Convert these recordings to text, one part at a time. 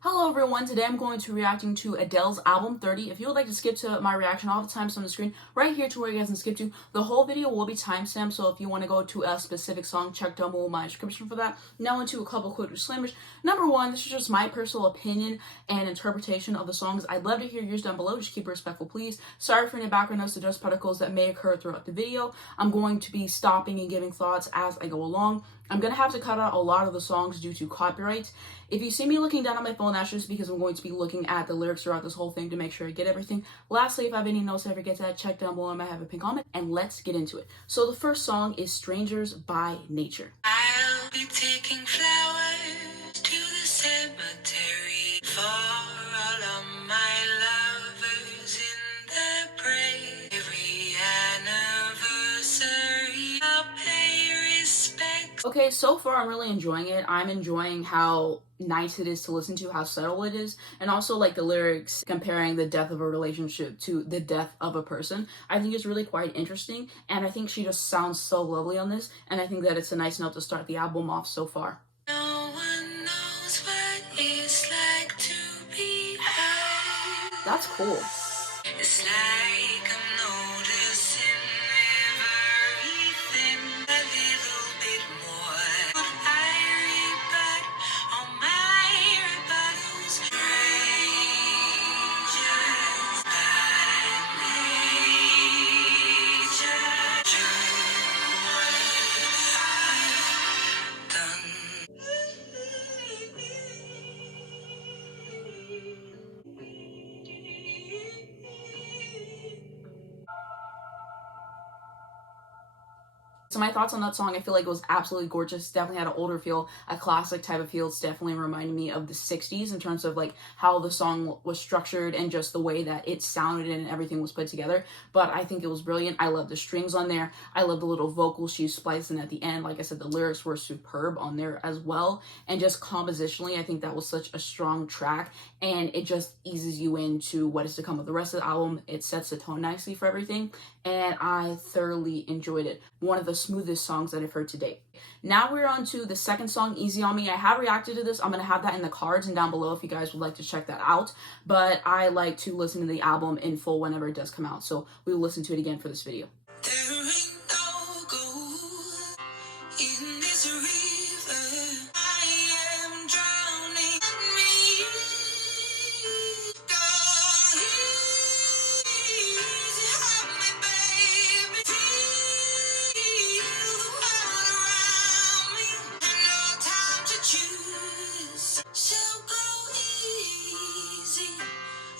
Hello everyone, today I'm going to be reacting to Adele's album 30. If you would like to skip to my reaction, all the times on the screen right here to where you guys can skip to. The whole video will be timestamped, so if you want to go to a specific song, check down below my description for that. Now into a couple quick disclaimers. Number one, this is just my personal opinion and interpretation of the songs. I'd love to hear yours down below, just keep it respectful please. Sorry for any background noise or dust particles that may occur throughout the video. I'm going to be stopping and giving thoughts as I go along. I'm going to have to cut out a lot of the songs due to copyright. If you see me looking down at my phone, that's just because I'm going to be looking at the lyrics throughout this whole thing to make sure I get everything. Lastly, if I have any notes I forget that, check down below. I might have a pin comment, and let's get into it. So the first song is Strangers by Nature. I'll be taking flowers to the cemetery for all of my lovers in their grave. Every anniversary I'll pay respect. Okay, so far I'm really enjoying it. I'm enjoying how nice it is to listen to, how subtle it is, and also like the lyrics comparing the death of a relationship to the death of a person. I think it's really quite interesting, and I think she just sounds so lovely on this, and I think that it's a nice note to start the album off so far. No one knows what it's like to be high. That's cool. It's like I'm noticing everything a little bit more. But I rebut all my rebuttals. Strangers by nature. True what I've done. So my thoughts on that song, I feel like it was absolutely gorgeous. Definitely had an older feel, a classic type of feel. It's definitely reminded me of the 60s in terms of like how the song was structured and just the way that it sounded and everything was put together. But I think it was brilliant. I love the strings on there. I love the little vocals she spliced in at the end. Like I said, the lyrics were superb on there as well. And just compositionally, I think that was such a strong track. And it just eases you into what is to come with the rest of the album. It sets the tone nicely for everything. And I thoroughly enjoyed it. One of the smoothest songs that I've heard to date. Now we're on to the second song, Easy on Me. I have reacted to this. I'm going to have that in the cards and down below if you guys would like to check that out. But I like to listen to the album in full whenever it does come out. So we will listen to it again for this video. There ain't no gold in this river. I am drowning me. Go easy on me, baby. Feel the world around me. And no time to choose. So go easy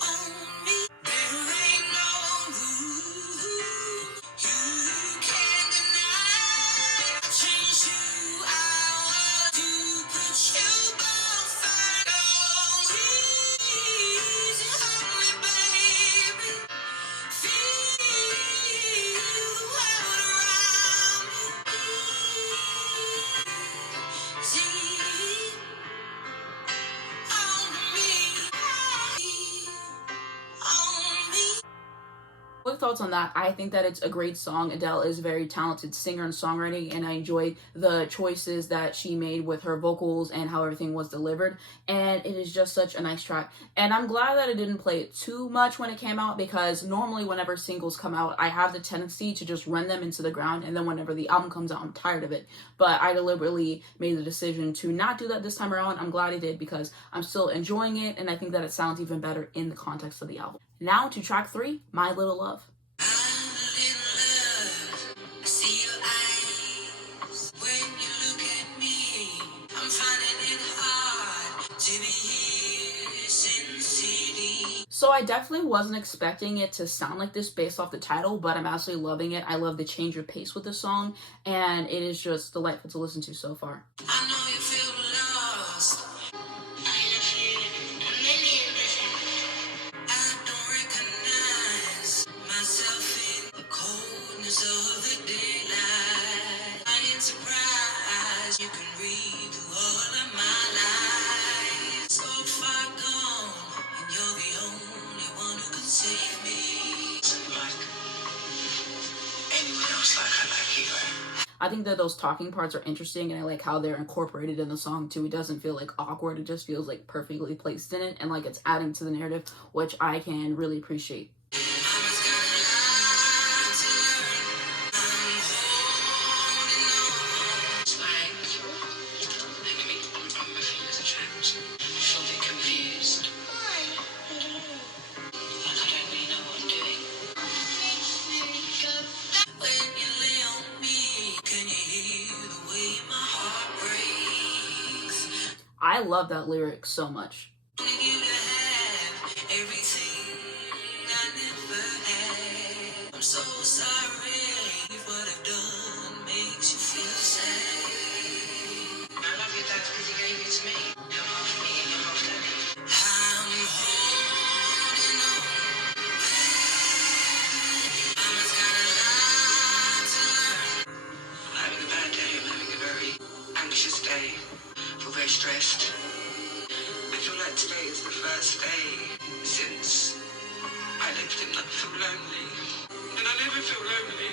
on me. There ain't no room you can't deny. I changed you out to put you both first. Go easy on me, baby. Feel the world around me. Easy on me. On me. Quick thoughts on that. I think that it's a great song. Adele is a very talented singer and songwriting, and I enjoyed the choices that she made with her vocals and how everything was delivered, and it is just such a nice track. And I'm glad that it didn't play it too much when it came out, because normally whenever singles come out, I have the tendency to just run them into the ground, and then whenever the album comes out, I'm tired of it. But I deliberately made the decision to not do that this time around. I'm glad I did, because I'm still enjoying it, and I think that it sounds even better in the context of the album. Now to track 3, My Little Love. I'm in love. I see your eyes when you look at me. I'm finding it hard to be here in city. So I definitely wasn't expecting it to sound like this based off the title, but I'm absolutely loving it. I love the change of pace with this song, and it is just delightful to listen to so far. I know you feel lost. I love you a million percent. I don't recognize myself in the coldness of the daylight. I ain't surprised you can read through all of my lies. So far gone, and you're the only one who can save me. Like anyone else, like I like you. I think that those talking parts are interesting, and I like how they're incorporated in the song too. It doesn't feel like awkward, it just feels like perfectly placed in it, and like it's adding to the narrative, which I can really appreciate. I love that lyric so much. I'm so sorry if what I've done makes you feel sad. I love your dad because he gave you to me. You're half me and you're half daddy. I'm holding on. Mama's got a lot to learn. I'm having a bad day. I'm having a very anxious day. I feel very stressed. I feel like today is the first day since I lived and I feel lonely. And I never feel lonely.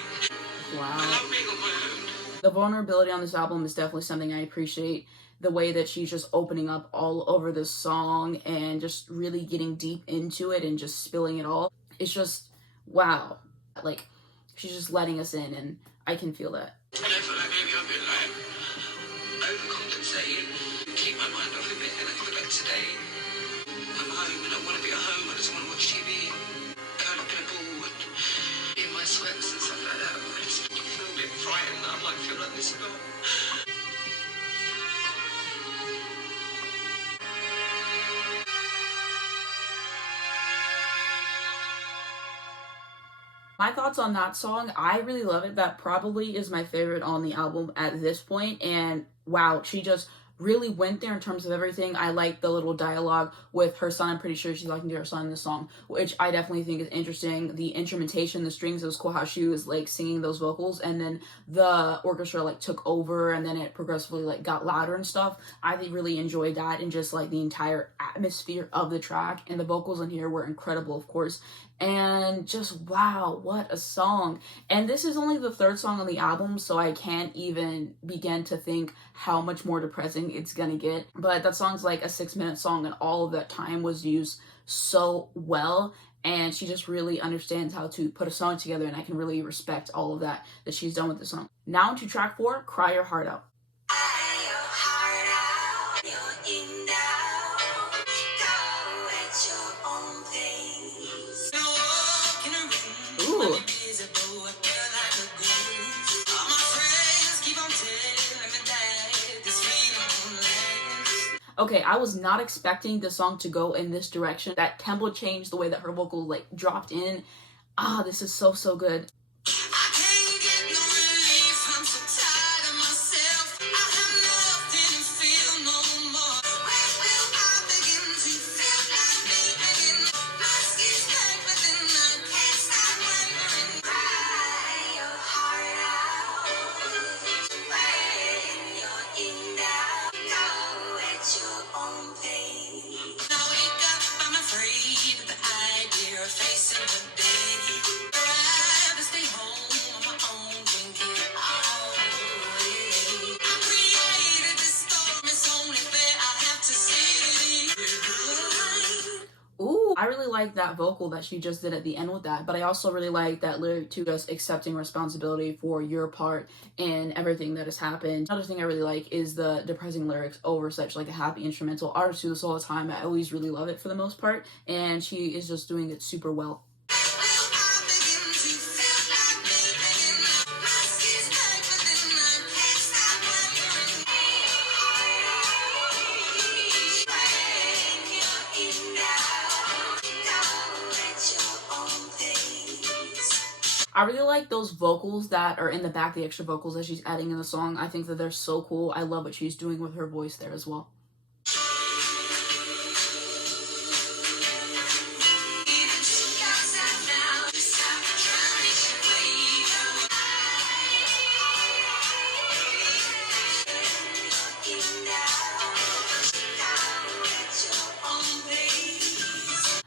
Wow. I love being on my own. The vulnerability on this album is definitely something I appreciate. The way that she's just opening up all over this song and just really getting deep into it and just spilling it all. It's just, wow. Like, she's just letting us in, and I can feel that. And I feel like maybe I've been like overcompensating, keep my mind off a bit, and I feel like today I'm home and I want to be at home. I just want to watch TV, curl up in a ball and be in my sweats and stuff like that. I just feel a bit frightened that I might feel like this again. My thoughts on that song, I really love it. That probably is my favorite on the album at this point. And wow, she just really went there in terms of everything. I like the little dialogue with her son. I'm pretty sure she's talking to her son in the song, which I definitely think is interesting. The instrumentation, the strings, it was cool how she was like singing those vocals, and then the orchestra like took over, and then it progressively like got louder and stuff. I really enjoyed that, and just like the entire atmosphere of the track. And the vocals in here were incredible, of course. And just wow, what a song. And this is only the third song on the album, so I can't even begin to think how much more depressing it's gonna get. But that song's like a 6-minute song, and all of that time was used so well, and she just really understands how to put a song together, and I can really respect all of that she's done with the song. Now into track 4, Cry Your Heart Out. Ooh. Okay, I was not expecting the song to go in this direction. That tempo change, the way that her vocal like dropped in. Ah, this is so, so good. I really like that vocal that she just did at the end with that, but I also really like that lyric too, just accepting responsibility for your part in everything that has happened. Another thing I really like is the depressing lyrics over such like a happy instrumental. Artists do this all the time. I always really love it for the most part, and she is just doing it super well. I really like those vocals that are in the back, the extra vocals that she's adding in the song. I think that they're so cool. I love what she's doing with her voice there as well.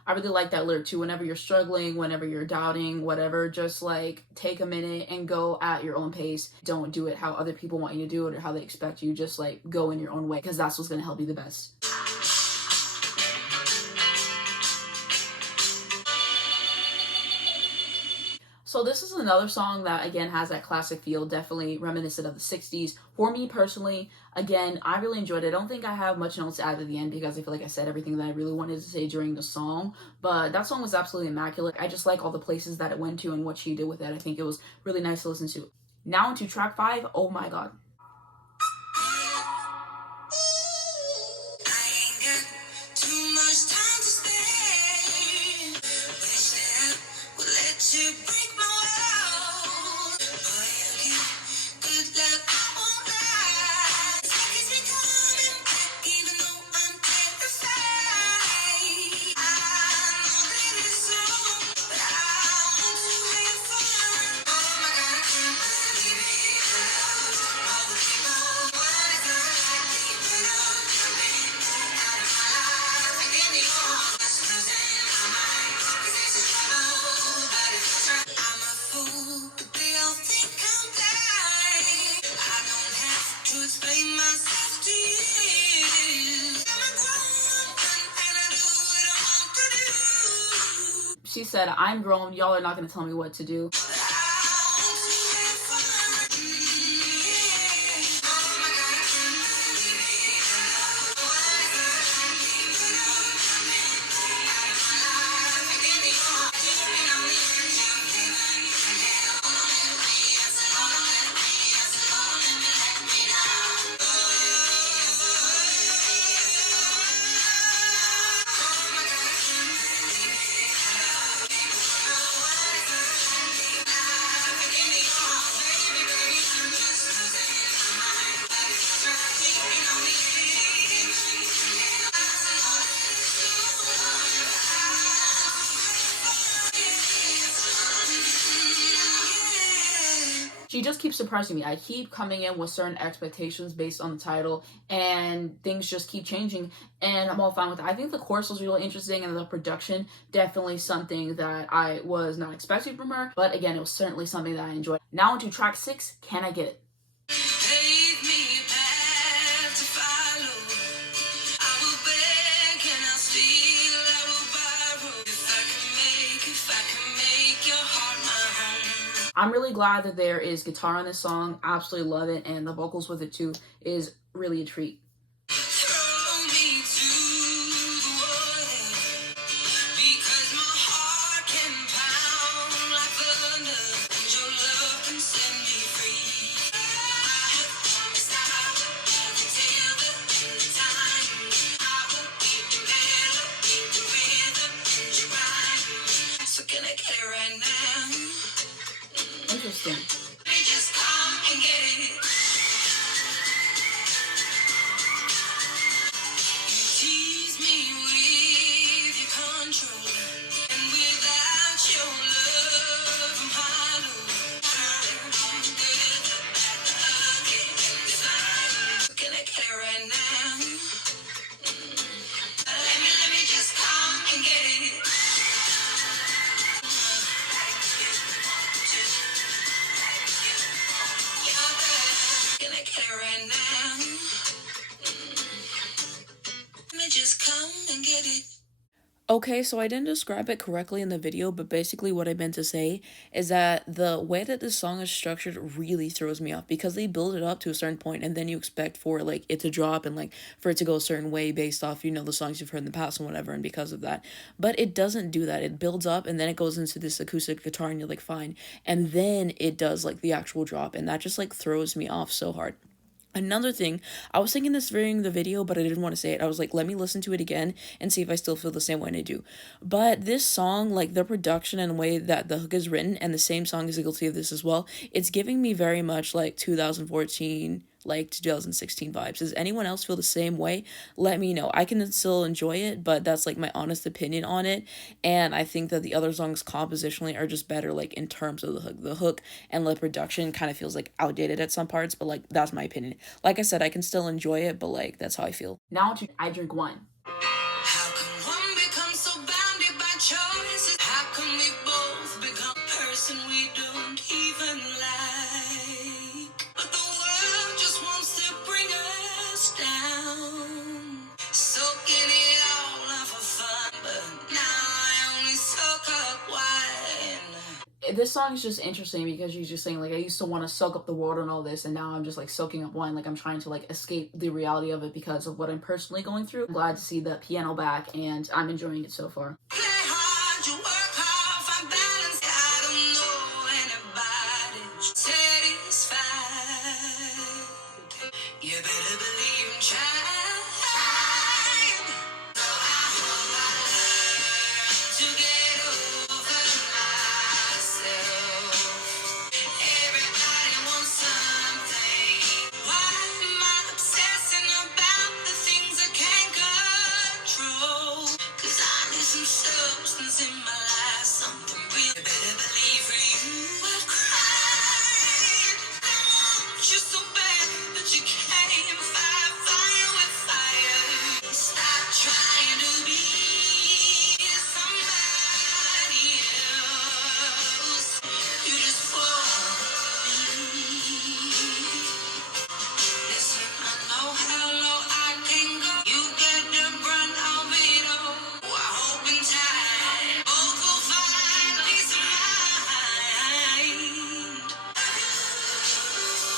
I I really like that lyric too. Whenever you're struggling, whenever you're doubting, whatever, just like take a minute and go at your own pace. Don't do it how other people want you to do it or how they expect you. Just like go in your own way, because that's what's going to help you the best. So this is another song that again has that classic feel, definitely reminiscent of the 60s. For me personally, again, I really enjoyed it. I don't think I have much notes to add at the end because I feel like I said everything that I really wanted to say during the song. But that song was absolutely immaculate. I just like all the places that it went to and what she did with it. I think it was really nice to listen to. Now into track 5. Oh my god. I ain't got too much time to spare. Wish that I would let you break my world. Boy, you give good luck, I won't lie. Seconds be coming back, even though I'm terrified. I know that it's wrong, but I want to have fun. Oh my God, I can't believe it. All the people wanna go like me, but I'm coming out of my life. And in the arms, just losing my mind. 'Cause this is trouble, but it feels right. I'm a fool, but they all think I'm blind. I don't have to explain myself to you. I'm a grown woman and I do what I want to do. She said, I'm grown, y'all are not going to tell me what to do. But I want to have fun. Yeah. Oh my God, I can't believe it. What is it? But I'm coming out of my life. And in the arms, you know me, you heaven and hell. Let me, yes, Lord, let me, yes, Lord, let me down. Oh my God, I can't believe it. She just keeps surprising me. I keep coming in with certain expectations based on the title, and things just keep changing, and I'm all fine with it. I think the chorus was really interesting, and the production, definitely something that I was not expecting from her, but again, it was certainly something that I enjoyed. Now into track 6, Can I Get It? Pave me a path to follow. I will beg and I'll steal, I will borrow. If I can make your heart my home. I'm really glad that there is guitar on this song. Absolutely love it, and the vocals with it too is really a treat. Throw me to the water, because my heart can pound like thunder, and your love can set me free. I have promised I will never till the end of time. I will keep the melody, the rhythm, and your rhyme. So can I get it right now? Interesting. Let me just come and get it. You tease me with your control, and without your love, I'm hollow. I'm good, the bad, the ugly, and the fine. So can I get it right now? Let me just come and get it. Can I get it right now? Let me just come and get it. Okay, so I didn't describe it correctly in the video, but basically what I meant to say is that the way that this song is structured really throws me off, because they build it up to a certain point and then you expect for like it to drop and like for it to go a certain way based off, you know, the songs you've heard in the past and whatever, and because of that. But it doesn't do that. It builds up and then it goes into this acoustic guitar and you're like, fine. And then it does like the actual drop, and that just like throws me off so hard. Another thing, I was thinking this during the video, but I didn't want to say it. I was like, let me listen to it again and see if I still feel the same way I do. But this song, like the production and the way that the hook is written, and the same song is guilty of this as well, it's giving me very much like 2014, like 2016 vibes. Does anyone else feel the same way? Let me know. I can still enjoy it, but that's like my honest opinion on it. And I think that the other songs compositionally are just better, like in terms of the hook. The hook and the production kind of feels like outdated at some parts, but like that's my opinion. Like I said, I can still enjoy it, but like that's how I feel. Now I Drink Wine. How can one become so bounded by this song is just interesting because she's just saying like I used to want to soak up the water and all this, and now I'm just like soaking up wine. Like I'm trying to like escape the reality of it because of what I'm personally going through. I'm glad to see the piano back, and I'm enjoying it so far. You better believe I'm trying. So I hope I learn to get over myself. Everybody wants something. Why am I obsessing about the things I can't control? 'Cause I need some substance in my life, something real. You better believe for you I've cried. I want you so bad, but you can't fight fire with fire. Stop trying to be somebody else. You just want me. Listen, I know how low I can go. You get the brunt of it all. I hope in time both will find peace of mind.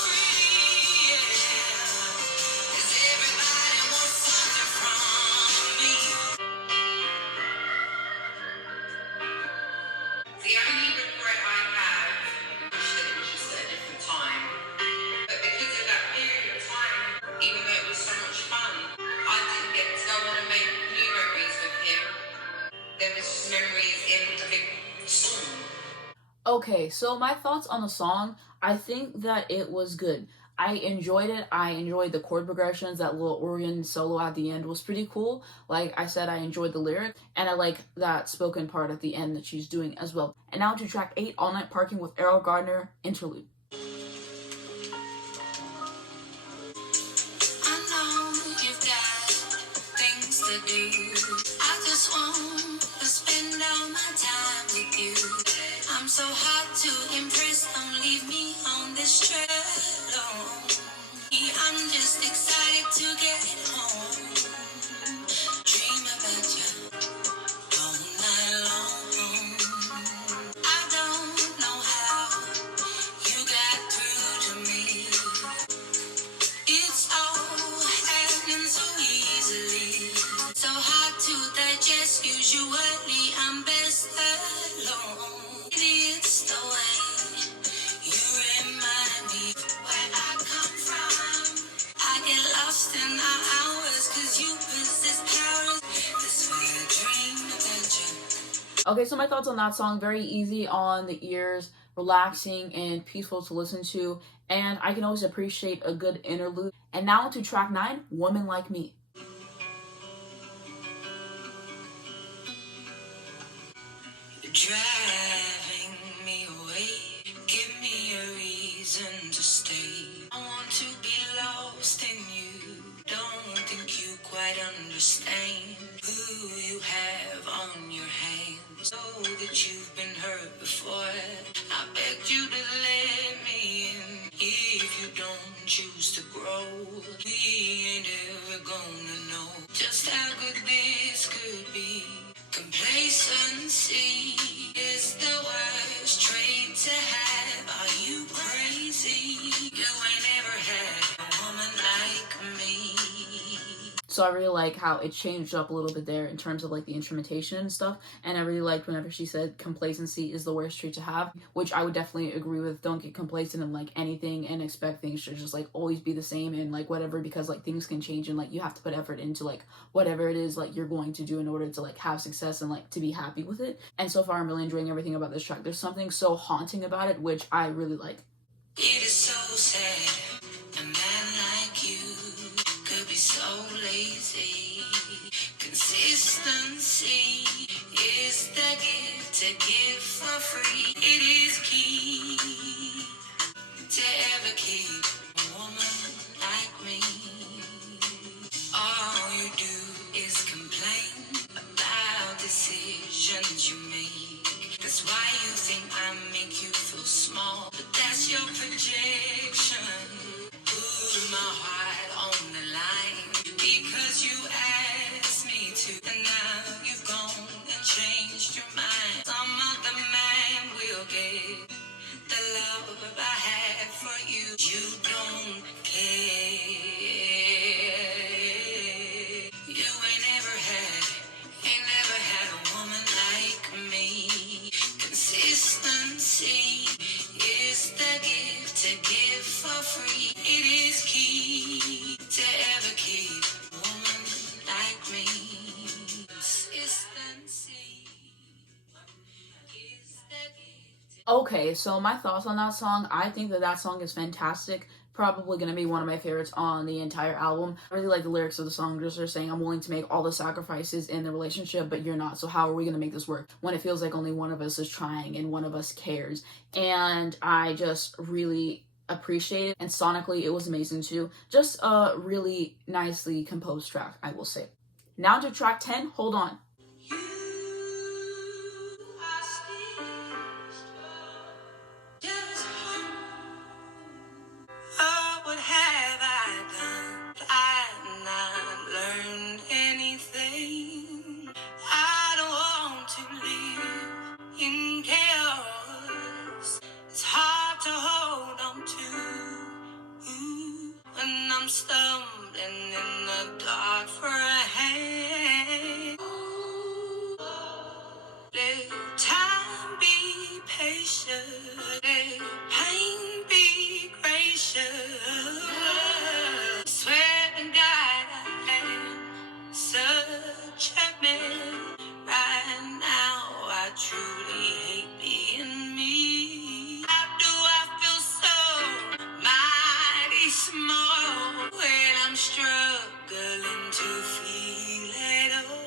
Free, yeah. 'Cause everybody wants something from me. The only regret I have, wish that it was just at a different time. But because of that period of time, even though it was so much fun, I didn't get to go on and make new memories with him. There was just memories in the big storm. Okay, so my thoughts on the song, I think that it was good. I enjoyed it. I enjoyed the chord progressions. That little organ solo at the end was pretty cool. Like I said, I enjoyed the lyric, and I like that spoken part at the end that she's doing as well. And now to track 8, All Night Parking with Erroll, Garner, Interlude. I know you've got things to do. I just want to spend all my time with you. I'm so hard to impress. Don't leave me on this trail alone. I'm just excited to get home. Dream about you all night long. I don't know how you got through to me. It's all happening so easily. So hard to digest. Usually I'm best alone. It's the way you remind me where I come from. I get lost in our hours 'cause you possess powers. That's why I dream about you. Okay, so my thoughts on that song, very easy on the ears, relaxing and peaceful to listen to, and I can always appreciate a good interlude. And now to track 9, Woman Like Me. Driving me away, give me a reason to stay. I want to be lost in you. Don't think you quite understand who you have on your hands. Know that you've been hurt before. I begged you to let me in. If you don't choose to grow, we ain't ever gonna know just how good this could be. Complacency is the worst trait to have. Are you crazy? You ain't ever had a woman like me. So I really like how it changed up a little bit there in terms of like the instrumentation and stuff. And I really liked whenever she said complacency is the worst trait to have, which I would definitely agree with. Don't get complacent in like anything and expect things to just like always be the same and like whatever, because like things can change and like you have to put effort into like whatever it is like you're going to do in order to like have success and like to be happy with it. And so far I'm really enjoying everything about this track. There's something so haunting about it, which I really like. It is so sad. A man like you could be so lazy. Consistency is the gift to give for free. It is key to ever keep a woman like me. All you do is complain about decisions you make. That's why you think I make you feel small, but that's your projection. Put my heart on the line because you asked me to, and now you've gone and changed your mind. Some other man will get Okay, so my thoughts on that song, I think that that song is fantastic. Probably gonna be one of my favorites on the entire album. I really like the lyrics of the song. Just are saying, I'm willing to make all the sacrifices in the relationship, but you're not. So how are we gonna make this work when it feels like only one of us is trying and one of us cares? And I just really appreciate it. And sonically, it was amazing too. Just a really nicely composed track, I will say. Now to track 10, Hold On. You are still just oh, what have I done? I've not learned anything. I don't want to live in chaos. It's hard to hold on to when I'm stumbling in the dark for a hand. Let time be patient. Let pain be gracious. Swear to God I am such a man. Right now I truly hate being me. How do I feel so mighty small when I'm struggling to feel it all?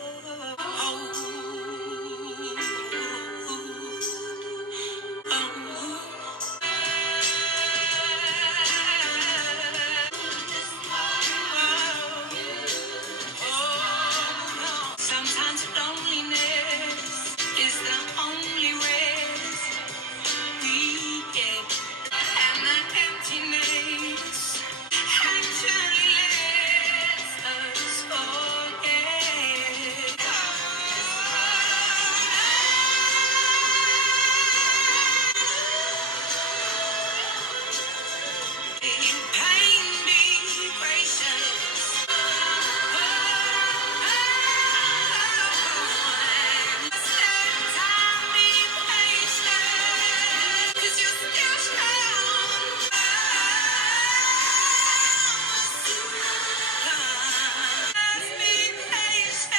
Sometimes loneliness is the only rest we get, and the emptiness actually lets us forget. Pain be gracious. Time be patient. 'Cause you're still strong. Just be patient.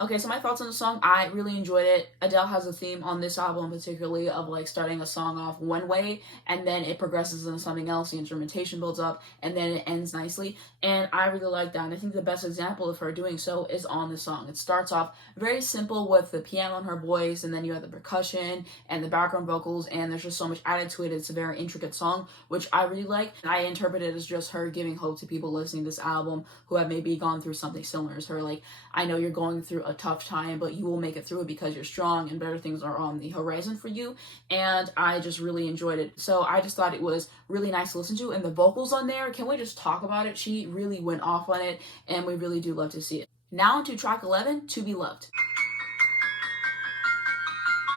Okay, so my thoughts on the song, I really enjoyed it. Adele has a theme on this album, particularly of like starting a song off one way and then it progresses into something else. The instrumentation builds up and then it ends nicely. And I really like that. And I think the best example of her doing so is on this song. It starts off very simple with the piano and her voice, and then you have the percussion and the background vocals, and there's just so much added to it. It's a very intricate song, which I really like. And I interpret it as just her giving hope to people listening to this album who have maybe gone through something similar as her. Like, I know you're going through a tough time, but you will make it through it because you're strong and better things are on the horizon for you. And I just really enjoyed it. So I just thought it was really nice to listen to. And the vocals on there, can we just talk about it? She really went off on it, and we really do love to see it. Now into track 11, To Be Loved.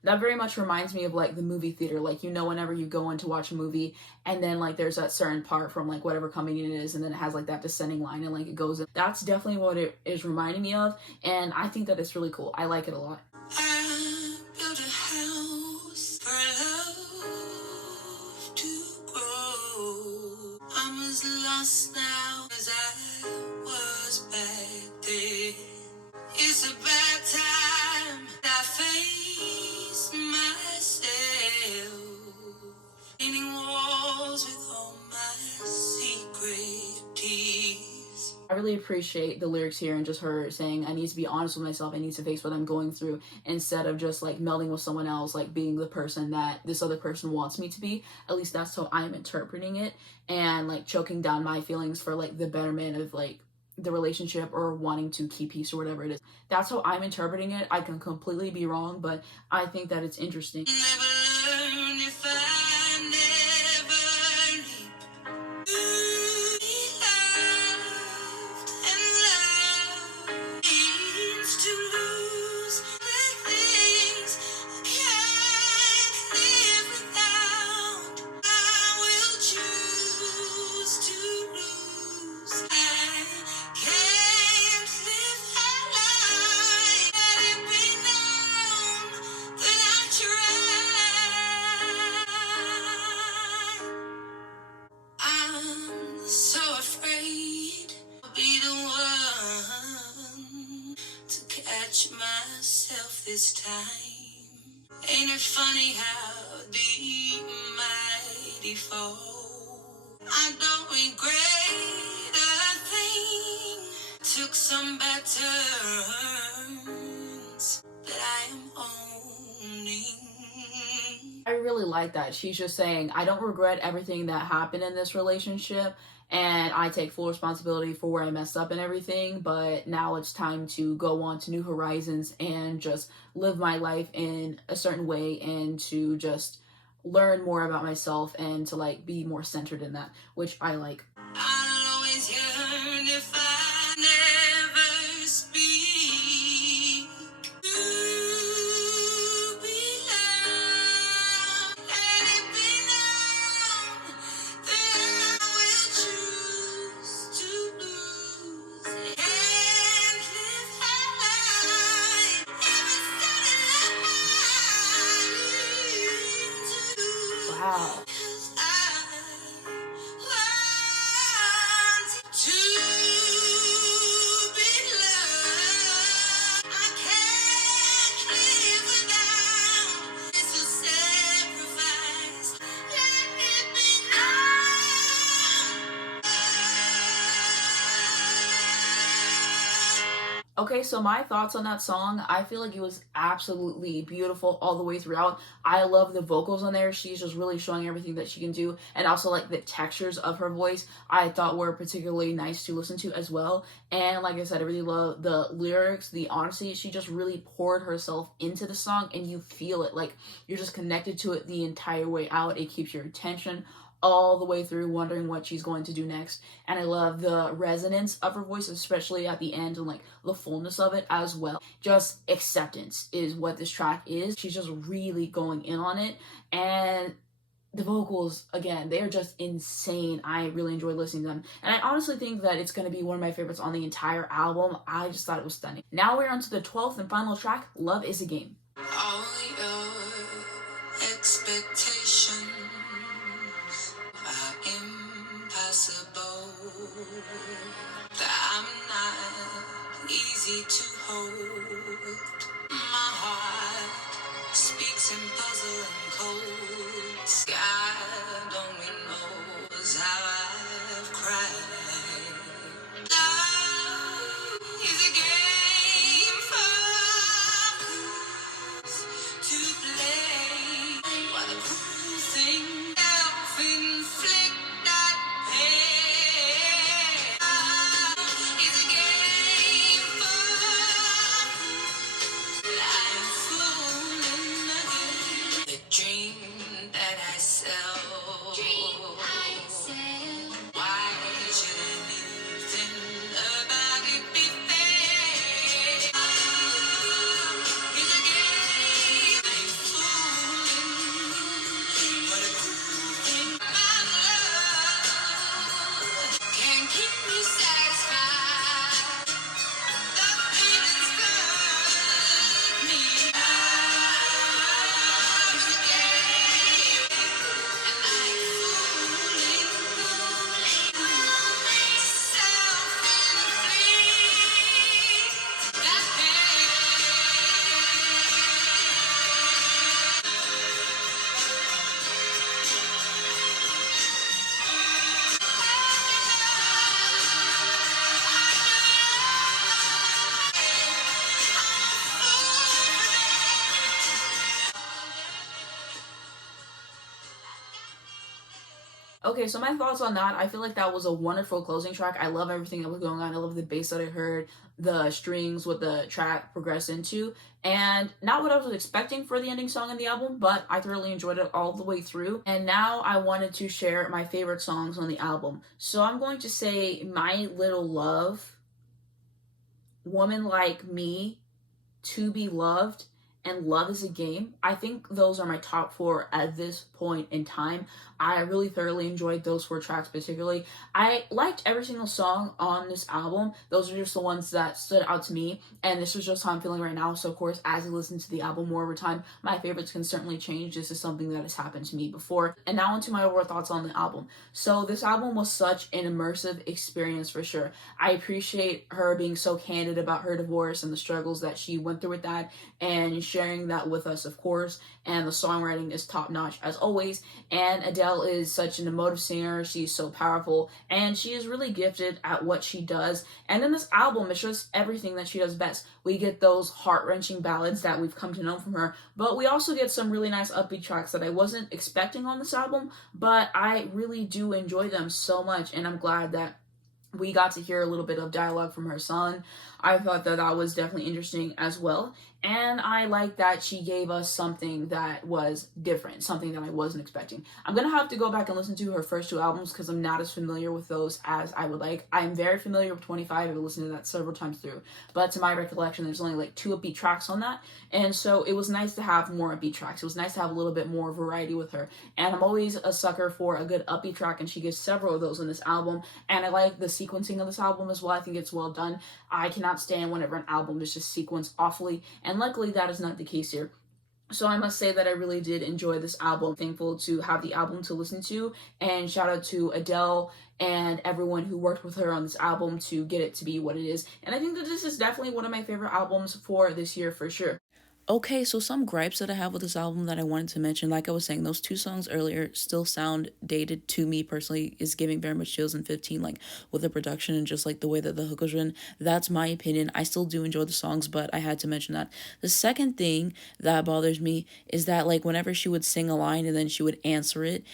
That very much reminds me of like the movie theater. Like, you know, whenever you go in to watch a movie and then like there's that certain part from like whatever comedy it is, and then it has like that descending line and like it goes in. That's definitely what it is reminding me of, and I think that it's really cool. I like it a lot. I built a house for love to grow. I'm as lost now as I was back then. It's a bad time I face myself. Painting walls with all my secret tears. I really appreciate the lyrics here and just her saying, I need to be honest with myself. I need to face what I'm going through instead of just like melding with someone else, like being the person that this other person wants me to be. At least that's how I'm interpreting it, and like choking down my feelings for like the betterment of like the relationship or wanting to keep peace or whatever it is. That's how I'm interpreting it. I can completely be wrong, but I think that it's interesting. Never learn if I never leap. Be loved and love means to lose the things I can't live without. I will choose to lose. I can't live that life. Let it be known that I tried. this time. Ain't it funny how the mighty fall? I don't regret a thing. Took some bad turns that I am owning. I really like that. She's just saying, I don't regret everything that happened in this relationship, and I take full responsibility for where I messed up and everything, but now it's time to go on to new horizons and just live my life in a certain way and to just learn more about myself and to like be more centered in that, which I like. I'll always yearn if I never speak to be loved. Let it be known that I will choose to lose and live high. Every started Wow. cause I to be loved. I can't live without. It's a sacrifice. Let it be known. Okay, so my thoughts on that song, I feel like it was absolutely beautiful all the way throughout. I love the vocals on there. She's just really showing everything that she can do. And also like the textures of her voice, I thought were particularly nice to listen to as well. And like I said, I really love the lyrics, the honesty. She just really poured herself into the song and you feel it. Like you're just connected to it the entire way out. It keeps your attention all the way through, wondering what she's going to do next. And I love the resonance of her voice, especially at the end, and like the fullness of it as well. Just acceptance is what this track is. She's just really going in on it. And the vocals, again, they are just insane. I really enjoy listening to them. And I honestly think that it's going to be one of my favorites on the entire album. I just thought it was stunning. Now we're on to the 12th and final track, Love Is a Game. All your expectations are impossible. That I'm not easy to hold. My heart speaks in puzzle and codes. God only knows how I've cried. Love is a game for fools to play. While the cruel thing self-inflict that pain. Love is a game for fools. I'm fooling again. The dream that I sell. Why should anything about it be fair? It's a game I'm fooling, but a cruel thing. My love can't keep me satisfied. The feelings hurt me. Love is a game, and I'm fooling, self-inflict that Okay, so my thoughts on that, I feel like that was a wonderful closing track. I love everything that was going on. I love the bass that I heard, the strings, what the track progressed into, and not what I was expecting for the ending song in the album, but I thoroughly enjoyed it all the way through. And now I wanted to share my favorite songs on the album. So I'm going to say My Little Love, Woman Like Me, To Be Loved, and Love is a Game. I think those are my top 4 at this point in time. I really thoroughly enjoyed those 4 tracks particularly. I liked every single song on this album. Those are just the ones that stood out to me, and this was just how I'm feeling right now. So of course, as I listen to the album more over time, my favorites can certainly change. This is something that has happened to me before. And now onto my overall thoughts on the album. So this album was such an immersive experience for sure. I appreciate her being so candid about her divorce and the struggles that she went through with that, and sharing that with us, of course. And the songwriting is top notch as always. And Adele is such an emotive singer. She's so powerful, and she is really gifted at what she does. And in this album, it's just everything that she does best. We get those heart-wrenching ballads that we've come to know from her, but we also get some really nice upbeat tracks that I wasn't expecting on this album, but I really do enjoy them so much, and I'm glad that we got to hear a little bit of dialogue from her son. I thought that that was definitely interesting as well. And I like that she gave us something that was different, something that I wasn't expecting. I'm going to have to go back and listen to her first 2 albums because I'm not as familiar with those as I would like. I'm very familiar with 25. I've listened to that several times through. But to my recollection, there's only like 2 upbeat tracks on that. And so it was nice to have more upbeat tracks. It was nice to have a little bit more variety with her. And I'm always a sucker for a good upbeat track, and she gives several of those in this album. And I like the sequencing of this album as well. I think it's well done. I cannot stand whenever an album is just sequenced awfully, and luckily that is not the case here. So I must say that I really did enjoy this album. Thankful to have the album to listen to, and shout out to Adele and everyone who worked with her on this album to get it to be what it is. And I think that this is definitely one of my favorite albums for this year for sure. Okay, so some gripes that I have with this album that I wanted to mention, like I was saying, those 2 songs earlier still sound dated to me personally, is giving very much 2015, like with the production and just like the way that the hook was written. That's my opinion. I still do enjoy the songs, but I had to mention that. The second thing that bothers me is that like whenever she would sing a line and then she would answer it,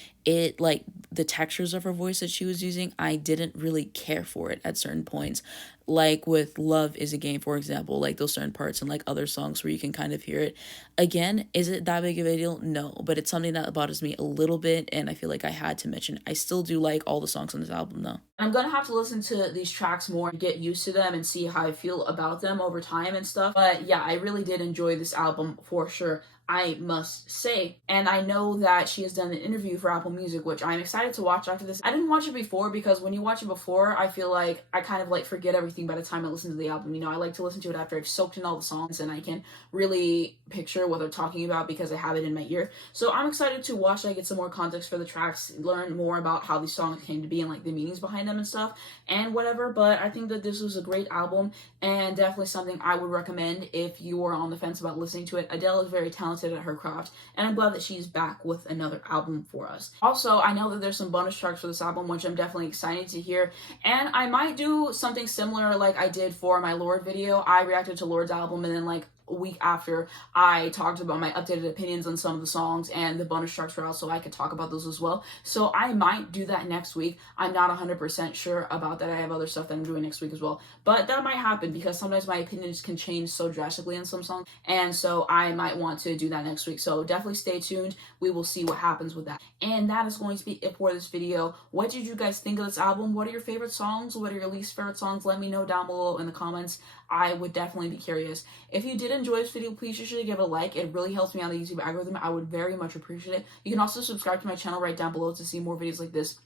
like the textures of her voice that she was using, I didn't really care for it at certain points. Like with Love is a Game, for example, like those certain parts and like other songs where you can kind of hear it. Again, is it that big of a deal? No, but it's something that bothers me a little bit, and I feel like I had to mention. I still do like all the songs on this album though. I'm gonna have to listen to these tracks more and get used to them and see how I feel about them over time and stuff. But yeah, I really did enjoy this album for sure, I must say. And I know that she has done an interview for Apple Music, which I'm excited to watch after this. I didn't watch it before because when you watch it before, I feel like I kind of like forget everything by the time I listen to the album. You know, I like to listen to it after I've soaked in all the songs and I can really picture what they're talking about because I have it in my ear. So I'm excited to watch that, get some more context for the tracks, learn more about how these songs came to be and like the meanings behind them and stuff and whatever. But I think that this was a great album and definitely something I would recommend if you are on the fence about listening to it. Adele is very talented at her craft, and I'm glad that she's back with another album for us. Also, I know that there's some bonus tracks for this album, which I'm definitely excited to hear, and I might do something similar like I did for my Lorde video. I reacted to Lorde's album, and then like a week after, I talked about my updated opinions on some of the songs, and the bonus tracks were out, so I could talk about those as well. So I might do that next week. I'm not 100% sure about that. I have other stuff that I'm doing next week as well, but that might happen because sometimes my opinions can change so drastically on some songs, and so I might want to do that next week. So definitely stay tuned. We will see what happens with that. And that is going to be it for this video. What did you guys think of this album? What are your favorite songs? What are your least favorite songs? Let me know down below in the comments. I would definitely be curious. If you did enjoy this video, please be sure to give it a like. It really helps me out on the YouTube algorithm. I would very much appreciate it. You can also subscribe to my channel right down below to see more videos like this.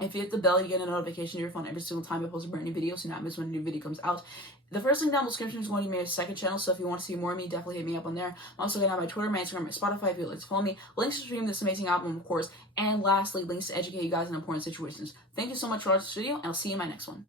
If you hit the bell, you get a notification to your phone every single time I post a brand new video, so you not miss when a new video comes out. The first link down in the description is going to be my second channel, so if you want to see more of me, definitely hit me up on there. I'm also going to have my Twitter, my Instagram, my Spotify if you'd like to follow me, links to stream this amazing album, of course, and lastly, links to educate you guys in important situations. Thank you so much for watching this video, and I'll see you in my next one.